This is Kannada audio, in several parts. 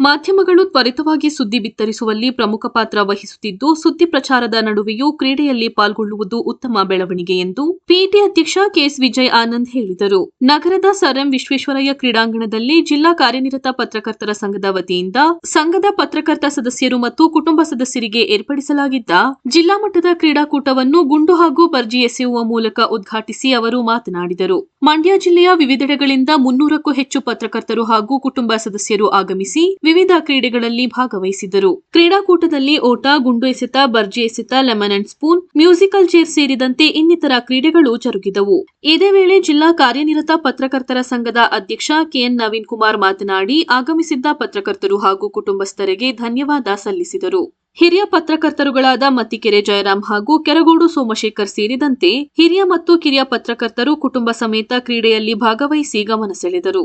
ಮಾಧ್ಯಮಗಳು ತ್ವರಿತವಾಗಿ ಸುದ್ದಿ ಬಿತ್ತರಿಸುವಲ್ಲಿ ಪ್ರಮುಖ ಪಾತ್ರ ವಹಿಸುತ್ತಿದ್ದು, ಸುದ್ದಿ ಪ್ರಚಾರದ ನಡುವೆಯೂ ಕ್ರೀಡೆಯಲ್ಲಿ ಪಾಲ್ಗೊಳ್ಳುವುದು ಉತ್ತಮ ಬೆಳವಣಿಗೆ ಎಂದು ಪಿಇಟಿ ಅಧ್ಯಕ್ಷ ಕೆಎಸ್ ವಿಜಯ್ ಆನಂದ್ ಹೇಳಿದರು. ನಗರದ ಸರ್ ವಿಶ್ವೇಶ್ವರಯ್ಯ ಕ್ರೀಡಾಂಗಣದಲ್ಲಿ ಜಿಲ್ಲಾ ಕಾರ್ಯನಿರತ ಪತ್ರಕರ್ತರ ಸಂಘದ ವತಿಯಿಂದ ಸಂಘದ ಪತ್ರಕರ್ತ ಸದಸ್ಯರು ಮತ್ತು ಕುಟುಂಬ ಸದಸ್ಯರಿಗೆ ಏರ್ಪಡಿಸಲಾಗಿದ್ದ ಜಿಲ್ಲಾ ಮಟ್ಟದ ಕ್ರೀಡಾಕೂಟವನ್ನು ಗುಂಡು ಹಾಗೂ ಬರ್ಜಿ ಎಸೆಯುವ ಮೂಲಕ ಉದ್ಘಾಟಿಸಿ ಅವರು ಮಾತನಾಡಿದರು. ಮಂಡ್ಯ ಜಿಲ್ಲೆಯ ವಿವಿಧೆಡೆಗಳಿಂದ ಮುನ್ನೂರಕ್ಕೂ ಹೆಚ್ಚು ಪತ್ರಕರ್ತರು ಹಾಗೂ ಕುಟುಂಬ ಸದಸ್ಯರು ಆಗಮಿಸಿ ವಿವಿಧ ಕ್ರೀಡೆಗಳಲ್ಲಿ ಭಾಗವಹಿಸಿದರು ಕ್ರೀಡಾಕೂಟದಲ್ಲಿ ಓಟ ಗುಂಡು ಎಸೆತ ಬರ್ಜಿ ಎಸೆತ lemon and spoon musical chair ಸೇರಿದಂತೆ ಇನ್ನಿತರ ಕ್ರೀಡೆಗಳು ಜರುಗಿದವು ಇದೇ ವೇಳೆ ಜಿಲ್ಲಾ ಕಾರ್ಯನಿರತ ಪತ್ರಕರ್ತರ ಸಂಘದ ಅಧ್ಯಕ್ಷ ಕೆಎನ್ ನವೀನ್ ಕುಮಾರ್ ಮಾತನಾಡಿ ಆಗಮಿಸಿದ್ದ ಪತ್ರಕರ್ತರು ಹಾಗೂ ಕುಟುಂಬಸ್ಥರಿಗೆ ಧನ್ಯವಾದ ಸಲ್ಲಿಸಿದರು ಹಿರಿಯ ಪತ್ರಕರ್ತರುಗಳಾದ ಮತ್ತಿಕೆರೆ ಜಯರಾಮ್ ಹಾಗೂ ಕೆರಗೋಡು ಸೋಮಶೇಖರ್ ಸೇರಿದಂತೆ ಹಿರಿಯ ಮತ್ತು ಕಿರಿಯ ಪತ್ರಕರ್ತರು ಕುಟುಂಬ ಸಮೇತ ಕ್ರೀಡೆಯಲ್ಲಿ ಭಾಗವಹಿಸಿ ಗಮನ ಸೆಳೆದರು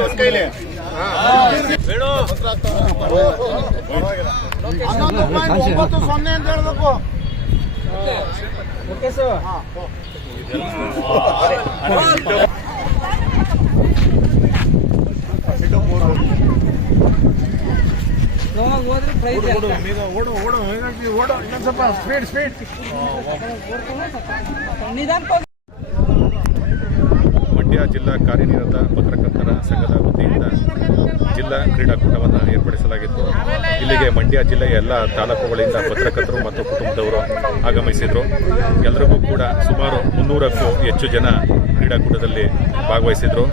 ಅಷ್ಟೇ ಹನ್ನೊಂದು ಪಾಯಿಂಟ್ ಒಂಬತ್ತು ಸೊನ್ನೆ ಅಂತ ಹೇಳ್ಬೇಕು ಸ್ವಲ್ಪ ಮಂಡ್ಯ ಜಿಲ್ಲಾ ಕಾರ್ಯನಿರತ ಪತ್ರಕರ್ತರ ಸಂಘದ ವತಿಯಿಂದ ಜಿಲ್ಲಾ ಕ್ರೀಡಾಕೂಟವನ್ನು ಏರ್ಪಡಿಸಲಾಗಿತ್ತು. ಇಲ್ಲಿಗೆ ಮಂಡ್ಯ ಜಿಲ್ಲೆಯ ಎಲ್ಲ ತಾಲೂಕುಗಳಿಂದ ಪತ್ರಕರ್ತರು ಮತ್ತು ಕುಟುಂಬದವರು ಆಗಮಿಸಿದ್ರು. ಎಲ್ಲರಿಗೂ ಕೂಡ ಸುಮಾರು ಮುನ್ನೂರಕ್ಕೂ ಹೆಚ್ಚು ಜನ ಕ್ರೀಡಾಕೂಟದಲ್ಲಿ ಭಾಗವಹಿಸಿದರು.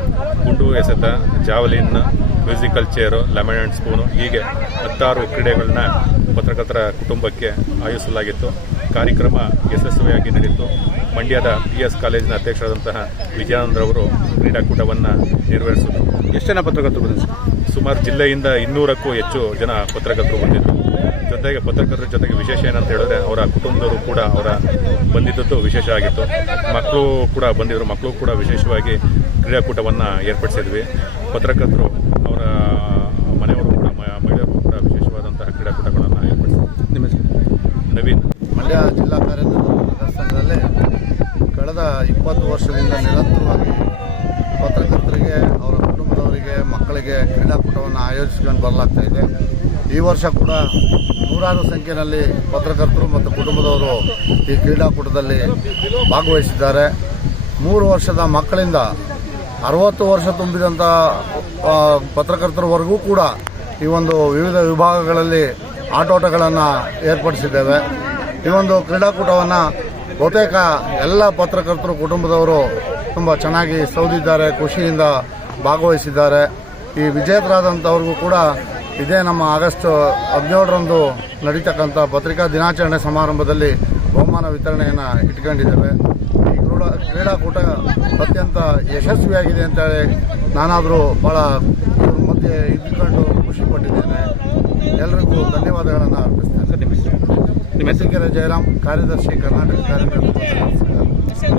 ಗುಂಡು ಎಸೆತ, javelin, musical chair, lemon and spoon ಹೀಗೆ ಹತ್ತಾರು ಕ್ರೀಡೆಗಳನ್ನ ಪತ್ರಕರ್ತರ ಕುಟುಂಬಕ್ಕೆ ಆಯೋಜಿಸಲಾಗಿತ್ತು. ಕಾರ್ಯಕ್ರಮ ಯಶಸ್ವಿಯಾಗಿ ನಡೆಯಿತು. ಮಂಡ್ಯದ ಪಿ ಎಸ್ ಕಾಲೇಜಿನ ಅಧ್ಯಕ್ಷರಾದಂತಹ ವಿಜಯಾನಂದ್ರವರು ಕ್ರೀಡಾಕೂಟವನ್ನು ನೆರವೇರಿಸಿದರು. ಎಷ್ಟು ಜನ ಪತ್ರಕರ್ತರು ಬಂದಿದ್ದರು ಸುಮಾರು ಜಿಲ್ಲೆಯಿಂದ ಇನ್ನೂರಕ್ಕೂ ಹೆಚ್ಚು ಜನ ಪತ್ರಕರ್ತರು ಬಂದಿದ್ದರು ಜೊತೆಗೆ ಪತ್ರಕರ್ತರ ಜೊತೆಗೆ ವಿಶೇಷ ಏನಂತ ಹೇಳಿದ್ರೆ ಅವರ ಕುಟುಂಬದವರು ಕೂಡ ಅವರ ಬಂದಿದ್ದದ್ದು ವಿಶೇಷ ಆಗಿತ್ತು. ಮಕ್ಕಳು ಕೂಡ ಬಂದಿದ್ದರು ಮಕ್ಕಳು ಕೂಡ ವಿಶೇಷವಾಗಿ ಕ್ರೀಡಾಕೂಟವನ್ನು ಏರ್ಪಡಿಸಿದ್ವಿ. ಪತ್ರಕರ್ತರು ಅವರ ಮನೆಯವರು ಕೂಡ ಮಹಿಳೆಯರು ಕೂಡ ವಿಶೇಷವಾದಂತಹ ಕ್ರೀಡಾಕೂಟಗಳನ್ನು ಏರ್ಪಡಿಸಿದ್ವಿ ನಿಮ್ಮ ನವೀನ್. ಮಂಡ್ಯ ಜಿಲ್ಲಾ ಕಾರ್ಯತಂತ್ರ ಸಂಘದಲ್ಲಿ ಕಳೆದ ಇಪ್ಪತ್ತು ವರ್ಷದಿಂದ ನಿರಂತರವಾಗಿ ಪತ್ರಕರ್ತರಿಗೆ, ಅವರ ಕುಟುಂಬದವರಿಗೆ, ಮಕ್ಕಳಿಗೆ ಕ್ರೀಡಾಕೂಟವನ್ನು ಆಯೋಜಿಸ್ಕೊಂಡು ಬರಲಾಗ್ತಾ ಇದೆ. ಈ ವರ್ಷ ಕೂಡ ನೂರಾರು ಸಂಖ್ಯೆಯಲ್ಲಿ ಪತ್ರಕರ್ತರು ಮತ್ತು ಕುಟುಂಬದವರು ಈ ಕ್ರೀಡಾಕೂಟದಲ್ಲಿ ಭಾಗವಹಿಸಿದ್ದಾರೆ. ಮೂರು ವರ್ಷದ ಮಕ್ಕಳಿಂದ ಅರವತ್ತು ವರ್ಷ ತುಂಬಿದಂಥ ಪತ್ರಕರ್ತರವರೆಗೂ ಕೂಡ ಈ ಒಂದು ವಿವಿಧ ವಿಭಾಗಗಳಲ್ಲಿ ಆಟೋಟಗಳನ್ನು ಏರ್ಪಡಿಸಿದ್ದೇವೆ. ಈ ಒಂದು ಕ್ರೀಡಾಕೂಟವನ್ನು ಬಹುತೇಕ ಎಲ್ಲ ಪತ್ರಕರ್ತರು, ಕುಟುಂಬದವರು ತುಂಬ ಚೆನ್ನಾಗಿ ಸೌದಿದ್ದಾರೆ, ಖುಷಿಯಿಂದ ಭಾಗವಹಿಸಿದ್ದಾರೆ. ಈ ವಿಜೇತರಾದಂಥವ್ರಿಗೂ ಕೂಡ ಇದೇ ನಮ್ಮ ಆಗಸ್ಟ್ ಹದಿನೇಳರಂದು ನಡೀತಕ್ಕಂಥ ಪತ್ರಿಕಾ ದಿನಾಚರಣೆ ಸಮಾರಂಭದಲ್ಲಿ ಬಹುಮಾನ ವಿತರಣೆಯನ್ನು ಇಟ್ಕೊಂಡಿದ್ದೇವೆ. ಈ ಕ್ರೀಡಾ, ಕ್ರೀಡಾಕೂಟ ಅತ್ಯಂತ ಯಶಸ್ವಿಯಾಗಿದೆ ಅಂತೇಳಿ ನಾನಾದರೂ ಭಾಳ ಮಧ್ಯೆ ಇದ್ದುಕೊಂಡು ಖುಷಿಪಟ್ಟಿದ್ದೇನೆ ಎಲ್ರಿಗೂ ಧನ್ಯವಾದಗಳನ್ನು ಅರ್ಪಿಸ್ತೇನೆ. ನಿಮ್ಮ ಹೆಸರು ಮೆಸಿಕೆರೆ ಜಯರಾಮ್ ಕಾರ್ಯದರ್ಶಿ